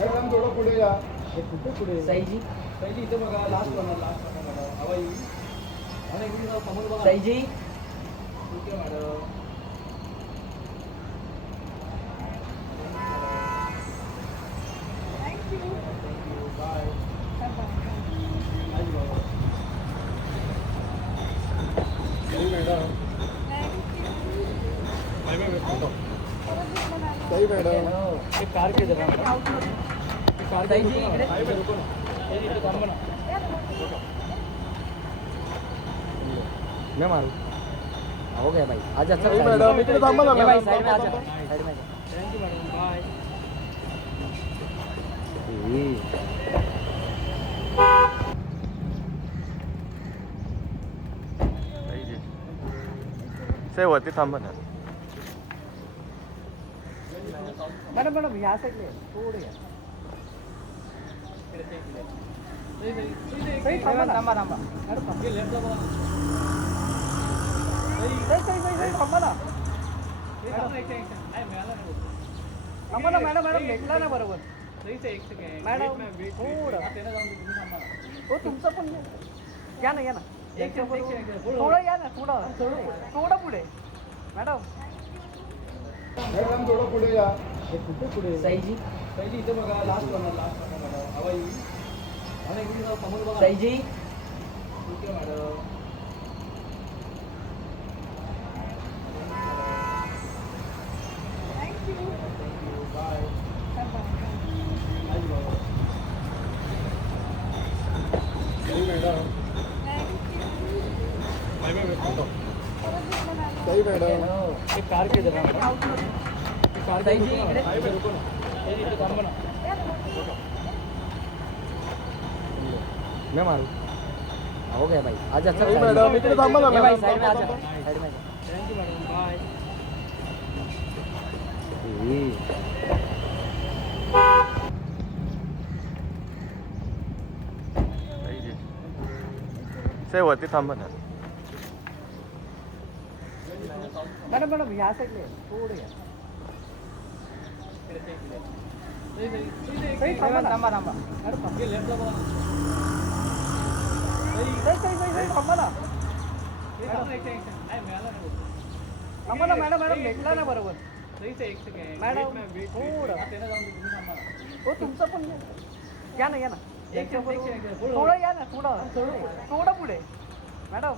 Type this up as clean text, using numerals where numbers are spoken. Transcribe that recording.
Madam थोडं पुढे या. हे कुठे पुढे साईजी पहिली इथं बघा, लास्ट बघा, लास्ट बघा मॅडम. हवा येईल. आणि इकडे जाऊ, समोर बघा. साईजी ठीक आहे मॅडम. बाय. आई बाबा. सही मॅडम. सही मॅडम. एक कार के जरा कार साईजी इकडे आई बाई, रुको ना. हे इथे थांबा ना मैं मारू हो गया भाई आज अच्छा सही मॅडम, इकडे थांबा ना ये भाई मॅडम. साइड में आ जा साइड में आ जा थँक्यू मॅडम बाय से वरती थांबा ना. मॅडम मॅडम ह्या साईडले थोडे या सही थांबा ना थांबा थांबा मॅडम थांबा लेफ्टला बघा सही थांबा ना थांबा ना मॅडम मॅडम भेटला ना बरोबर मॅडम थोडं हो तुमचं पण या ना थोडं या ना थोडं पुढे मॅडम मॅडम थोडं पुढे या. हे कुठे पुढे साईजी पहिली इथं बघा, लास्ट बघा, लास्ट बघा मॅडम. हवा येईल. आणि इकडे जाऊ, समोर बघा. साईजी ठीक आहे मॅडम. बाय. आई बाबा. सही मॅडम. सही मॅडम. एक कार के जरा कार साईजी इकडे आई बाई, रुको ना. हे इथे थांबा ना मैं मारू हो गया भाई आज अच्छा सही मॅडम, इकडे थांबा ना ये भाई मॅडम. साइड में आ जा साइड में आ जा थँक्यू मॅडम बाय से वरती थांबा ना. मॅडम मॅडम ह्या साईडले थोडे या सही थांबा ना थांबा मॅडम थांबा लेफ्टला बघा सही थांबा ना थांबा ना मॅडम भेटला ना बरोबर मॅडम थोडं हो तुमचं पण या ना थोडं या ना थोडं पुढे मॅडम